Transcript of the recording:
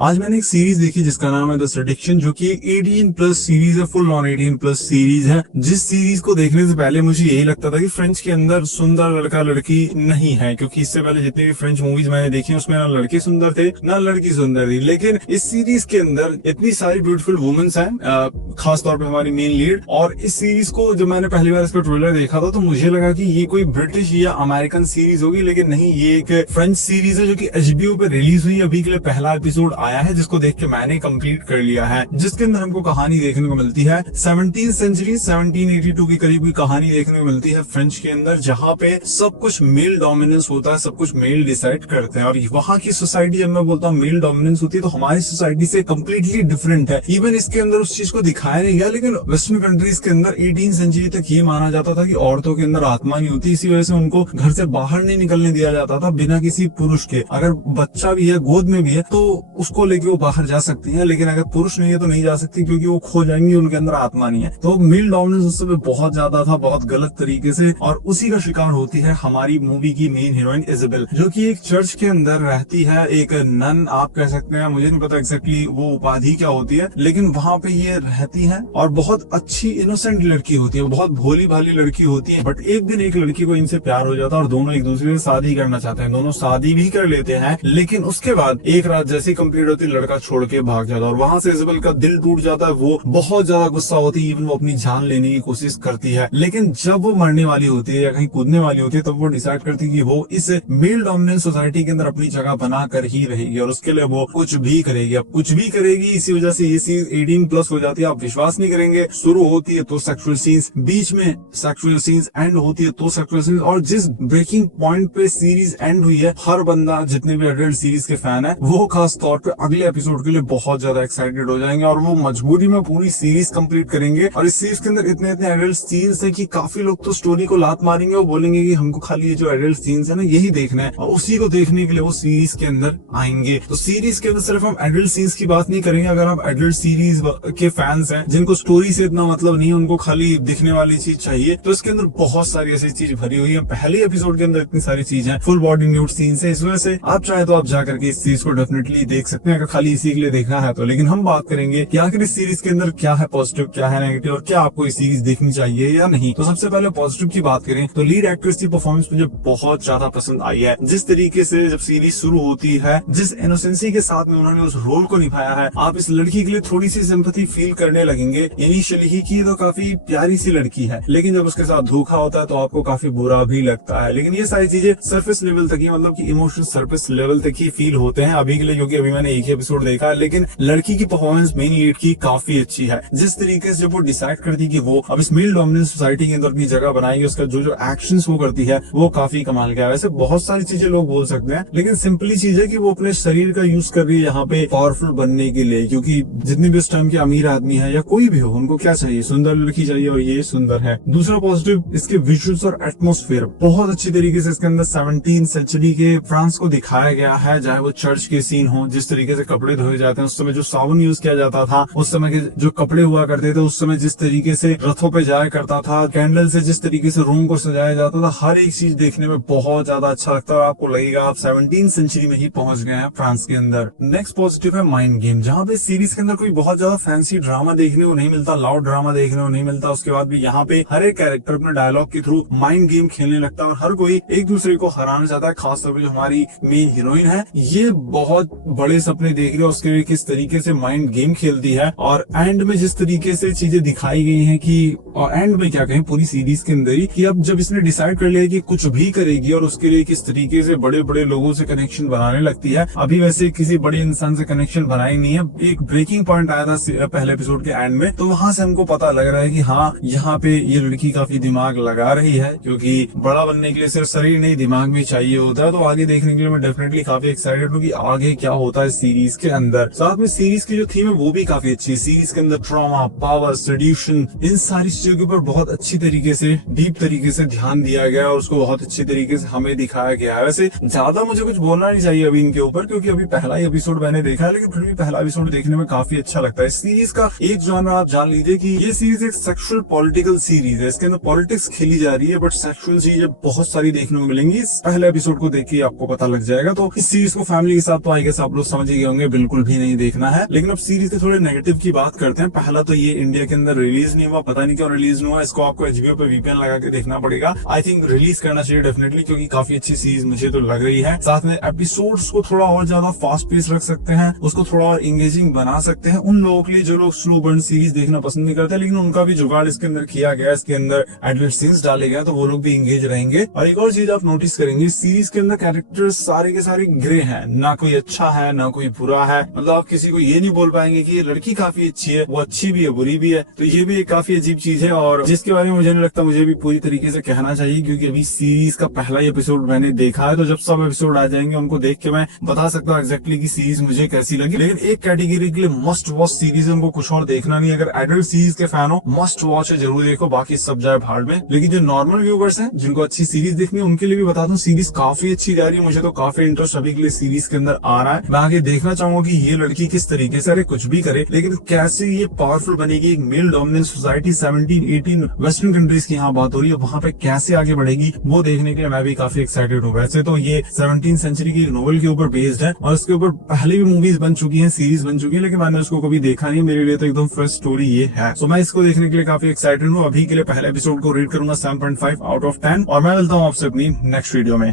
आज मैंने एक सीरीज देखी जिसका नाम है द सेडक्शन, जो कि एक 18+ सीरीज है, फुल ऑन 18+ सीरीज है। जिस सीरीज को देखने से पहले मुझे यही लगता था कि फ्रेंच के अंदर सुंदर लड़का लड़की नहीं है, क्योंकि इससे पहले जितनी भी फ्रेंच मूवीज मैंने देखी उसमें ना लड़के सुंदर थे ना लड़की सुंदर थी। लेकिन इस सीरीज के अंदर इतनी सारी ब्यूटीफुल वुमेन्स हैं, खास तौर पर हमारी मेन लीड। और इस सीरीज को जब मैंने पहली बार इसका ट्रेलर देखा था तो मुझे लगा कि ये कोई ब्रिटिश या अमेरिकन सीरीज होगी, लेकिन नहीं, ये एक फ्रेंच सीरीज है जो कि HBO पे रिलीज हुई। अभी के लिए पहला एपिसोड आया है जिसको देख के मैंने कंप्लीट कर लिया है, जिसके अंदर हमको कहानी देखने को मिलती है 17th सेंचुरी 1782 की करीब की कहानी देखने को मिलती है फ्रेंच के अंदर, जहाँ पे सब कुछ मेल डोमिनेंस होता है, सब कुछ मेल डिसाइड करते हैं। और वहाँ की सोसाइटी, जब मैं बोलता हूँ मेल डोमिनेंस होती है, तो हमारी सोसाइटी से कम्प्लीटली डिफरेंट है। इवन इसके अंदर उस चीज को दिखाया नहीं गया, लेकिन वेस्टर्न कंट्रीज के अंदर 18th सेंचुरी तक ये माना जाता था कि औरतों के अंदर आत्मा नहीं होती, इसी वजह से उनको घर से बाहर नहीं निकलने दिया जाता था बिना किसी पुरुष के। अगर बच्चा भी है, गोद में भी है, तो उसको लेके वो बाहर जा सकती है, लेकिन अगर पुरुष नहीं है तो नहीं जा सकती, क्योंकि वो खो जाएंगी, उनके अंदर आत्मा नहीं है। तो मेल डोमिनेंस उस समय बहुत ज्यादा था, बहुत गलत तरीके से। और उसी का शिकार होती है हमारी मूवी की मेन हीरोइन इजाबेल, जो कि एक चर्च के अंदर रहती है, एक नन आप कह सकते हैं, मुझे नहीं पता एक्जैक्टली वो उपाधि क्या होती है, लेकिन वहाँ पे ये रहती है और बहुत अच्छी इनोसेंट लड़की होती है, बहुत भोली भाली लड़की होती है। बट एक दिन एक लड़की को इनसे प्यार हो जाता है और दोनों एक दूसरे से शादी करना चाहते हैं, दोनों शादी भी कर लेते हैं। लेकिन उसके बाद एक रात जैसी कंप्लीट होती है, लड़का छोड़ के भाग जाता है और वहां से इजाबेल का दिल टूट जाता है। वो बहुत ज्यादा गुस्सा होती है, इवन वो अपनी जान लेने की कोशिश करती है। लेकिन जब वो मरने वाली होती है या कहीं कूदने वाली होती है, तब वो डिसाइड करती है कि वो इस मेल डोमिनेंट सोसाइटी के अंदर अपनी जगह बना कर ही रहेगी और उसके लिए वो कुछ भी करेगी। अब कुछ भी करेगी, इसी वजह से ये चीज 18+ हो जाती है। आप विश्वास नहीं करेंगे, शुरू होती है तो सेक्सुअल सीन्स, बीच में सेक्सुअल सीन्स, एंड होती है तो सेक्सुअल सीन्स। और जिस ब्रेकिंग पॉइंट पे सीरीज एंड हुई है, हर बंदा, जितने भी एडल्ट सीरीज के फैन है, वो खास तौर पे अगले एपिसोड के लिए बहुत ज्यादा एक्साइटेड हो जाएंगे और वो मजबूरी में पूरी सीरीज कंप्लीट करेंगे। और इस सीरीज के अंदर इतने इतने एडल्ट सीन्स है कि काफी लोग तो स्टोरी को लात मारेंगे और बोलेंगे कि हमको खाली ये जो एडल्ट सीन्स है ना, यही देखना है, और उसी को देखने के लिए वो सीरीज के अंदर आएंगे। तो सीरीज के अंदर सिर्फ हम एडल्ट सीन्स की बात नहीं करेंगे। अगर आप एडल्ट सीरीज के फैंस हैं, जिनको स्टोरी से इतना मतलब नहीं, उनको खाली दिखने वाली चीज चाहिए, तो इसके अंदर बहुत सारी ऐसी चीज भरी हुई है। पहले एपिसोड के अंदर इतनी सारी चीज है, फुल बॉडी न्यूड सीन्स है, इस वजह से आप चाहे तो आप जाकर के इस चीज को डेफिनेटली देख सकते हैं, अगर खाली इसी के लिए देखना है तो। लेकिन हम बात करेंगे कि आखिर इस सीरीज के अंदर क्या है पॉजिटिव, क्या है नेगेटिव, और क्या आपको इस सीरीज देखनी चाहिए या नहीं। तो सबसे पहले पॉजिटिव की बात करें तो लीड एक्ट्रेस की परफॉर्मेंस मुझे बहुत ज्यादा पसंद आई है। जिस तरीके से जब सीरीज शुरू होती है, जिस इनोसेंसी के साथ में उन्होंने उस रोल को निभाया है, आप इस लड़की के लिए थोड़ी सी सिंपैथी फील करने लगेंगे इनिशियली ही कि ये तो काफी प्यारी सी लड़की है, लेकिन जब उसके साथ धोखा होता है तो आपको काफी बुरा भी लगता है। लेकिन ये सारी चीजें सरफेस लेवल तक ही, मतलब कि इमोशनल सरफेस लेवल तक ही फील होते हैं अभी के लिए, क्योंकि अभी मैंने एक ही एपिसोड देखा है। लेकिन लड़की की परफॉर्मेंस मेन लीड की काफी अच्छी है। जिस तरीके से जब वो डिसाइड करती है कि वो अब इस मेल डोमिनेंट सोसाइटी के अंदर अपनी जगह बनाएगी, उसका जो जो एक्शंस वो करती है वो काफी कमाल का है। वैसे बहुत सारी चीजें लोग बोल सकते हैं, लेकिन सिंपली चीज है कि वो अपने शरीर का यूज कर रही है यहाँ पे पावरफुल बनने के लिए, क्योंकि जितने भी उस टाइम के अमीर आदमी है या कोई भी हो, उनको क्या चाहिए, सुंदर लड़की चाहिए, और ये सुंदर है। दूसरा पॉजिटिव, इसके विजुअल्स और एटमॉस्फेयर बहुत अच्छी तरीके से इसके अंदर 17th सेंचुरी के फ्रांस को दिखाया गया है। चाहे वो चर्च के सीन हो, जिस तरीके से कपड़े धोए जाते हैं, उस समय जो साबुन यूज किया जाता था, उस समय के जो कपड़े हुआ करते थे, उस समय जिस तरीके से रथों पे जाया करता था, कैंडल से जिस तरीके से रूम को सजाया जाता था, हर एक चीज देखने में बहुत ज्यादा अच्छा लगता है और आपको लगेगा आप 17th सेंचुरी में ही पहुंच गए हैं फ्रांस के अंदर। नेक्स्ट पॉजिटिव है माइंड गेम, जहाँ पे सीरीज के अंदर कोई बहुत ज्यादा फैंसी ड्रामा देखने को नहीं मिलता, लाउड ड्रामा देखने को नहीं मिलता। उसके बाद भी यहाँ पे हर एक कैरेक्टर अपने डायलॉग के थ्रू माइंड गेम खेलने लगता है और हर कोई एक दूसरे को हराना चाहता है। खासतौर पर जो हमारी मेन हीरोइन है, ये बहुत बड़े सपने देख रही है, उसके लिए किस तरीके से माइंड गेम खेलती है। और एंड में जिस तरीके से चीजें दिखाई गई हैं कि, और एंड में क्या कहें पूरी सीरीज के अंदर ही, कि अब जब इसने डिसाइड कर लिया कि कुछ भी करेगी और उसके लिए किस तरीके से बड़े बड़े लोगों से कनेक्शन बनाने लगती है। अभी वैसे किसी बड़े इंसान से कनेक्शन बनाई नहीं है, एक ब्रेकिंग पॉइंट आया था पहले एपिसोड के एंड में, तो वहां से हमको पता लग रहा है कि हाँ, यहाँ पे ये लड़की काफी दिमाग लगा रही है, क्योंकि बड़ा बनने के लिए सिर्फ शरीर नहीं, दिमाग भी चाहिए होता है। तो आगे देखने के लिए मैं डेफिनेटली काफी एक्साइटेड हूँ कि आगे क्या होता है सीरीज के अंदर। साथ में सीरीज की जो थीम है वो भी काफी अच्छी है। सीरीज के अंदर ट्रॉमा, पावर, सेड्यूशन, इन सारी चीजों के ऊपर बहुत अच्छी तरीके से, डीप तरीके से ध्यान दिया गया और उसको बहुत अच्छी तरीके से हमें दिखाया गया है। वैसे ज्यादा मुझे कुछ बोलना नहीं चाहिए अभी इनके ऊपर, क्योंकि अभी पहला ही एपिसोड मैंने देखा है, लेकिन फिर भी पहला एपिसोड देखने में काफी अच्छा लगता है। इस सीरीज का एक जॉनर आप जान लीजिए कि ये सीरीज एक सेक्सुअल पॉलिटिकल सीरीज है। इसके अंदर पॉलिटिक्स खेली जा रही है, बट सेक्सुअल चीजें बहुत सारी देखने को मिलेंगी। इस पहले एपिसोड को देख के आपको पता लग जाएगा। तो इस सीरीज को फैमिली के साथ तो आई गेस आप लोग समझ समझ ही गए होंगे, बिल्कुल भी नहीं देखना है। लेकिन अब सीरीज के थोड़े नेगेटिव की बात करते हैं। पहला तो ये इंडिया के अंदर रिलीज नहीं हुआ, पता नहीं क्यों रिलीज नहीं हुआ। इसको आपको HBO पे VPN लगा के देखना पड़ेगा। आई थिंक रिलीज करना चाहिए डेफिनेटली, क्योंकि काफी अच्छी सीरीज मुझे तो लग रही है। साथ में एपिसोड्स को थोड़ा और ज्यादा फास्ट पेस रख सकते हैं, उसको थोड़ा और इंगेजिंग बना सकते हैं उन लोगों के लिए जो लोग स्लो बर्न सीरीज देखना पसंद नहीं करते। लेकिन उनका भी जुगाड़ इसके अंदर किया गया, इसके अंदर एडल्ट सीन्स डाले गए तो वो लोग भी इंगेज रहेंगे। और एक और चीज आप नोटिस करेंगे, सीरीज के अंदर कैरेक्टर्स सारे के सारे ग्रे हैं, ना कोई अच्छा है ना कोई बुरा है। मतलब आप किसी को ये नहीं बोल पाएंगे कि ये लड़की काफी अच्छी है, वो अच्छी भी है बुरी भी है। तो ये भी एक काफी अजीब चीज है, और जिसके बारे में मुझे नहीं लगता मुझे भी पूरी तरीके से कहना चाहिए, क्योंकि अभी सीरीज का पहला ही एपिसोड मैंने देखा है। तो जब सब एपिसोड आ जाएंगे उनको देख के मैं बता सकता हूँ एक्जैक्टली की सीरीज मुझे कैसी लगी। लेकिन एक कैटेगरी के लिए मस्ट वॉच सीरीज है, उनको कुछ और देखना नहीं। अगर एडल्ट सीरीज के फैन हो, मस्ट वॉच है, जरूर देखो, बाकी सब जाए भाड़ में। लेकिन जो नॉर्मल व्यूवर्स हैं जिनको अच्छी सीरीज देखनी है, उनके लिए भी बता दूं सीरीज काफी अच्छी जा रही है। मुझे तो काफी इंटरेस्ट अभी के लिए सीरीज के अंदर आ रहा है। मैं आगे देखना चाहूंगा कि ये लड़की किस तरीके से, अरे कुछ भी करे लेकिन कैसे ये पावरफुल बनेगी। एक male dominant society 17-18 western countries की यहाँ बात हो रही है, वहां पे कैसे आगे बढ़ेगी वो देखने के लिए मैं भी काफी एक्साइटेड हूँ। वैसे तो ये 17th सेंचुरी की नोवेल के ऊपर बेस्ड है और उसके ऊपर पहले भी मूवीज बन चुकी है, सीरीज बन चुकी है, लेकिन मैंने उसको कभी देखा नहीं। मेरे लिए तो एकदम फ्रेश स्टोरी ये है। तो मैं इसको देखने के लिए काफी एक्साइटेड हूँ। अभी के लिए पहले एपिसोड को रेट करूंगा 7.5 आउट ऑफ 10 और मैं मिलता हूँ आपसे अपनी नेक्स्ट वीडियो में।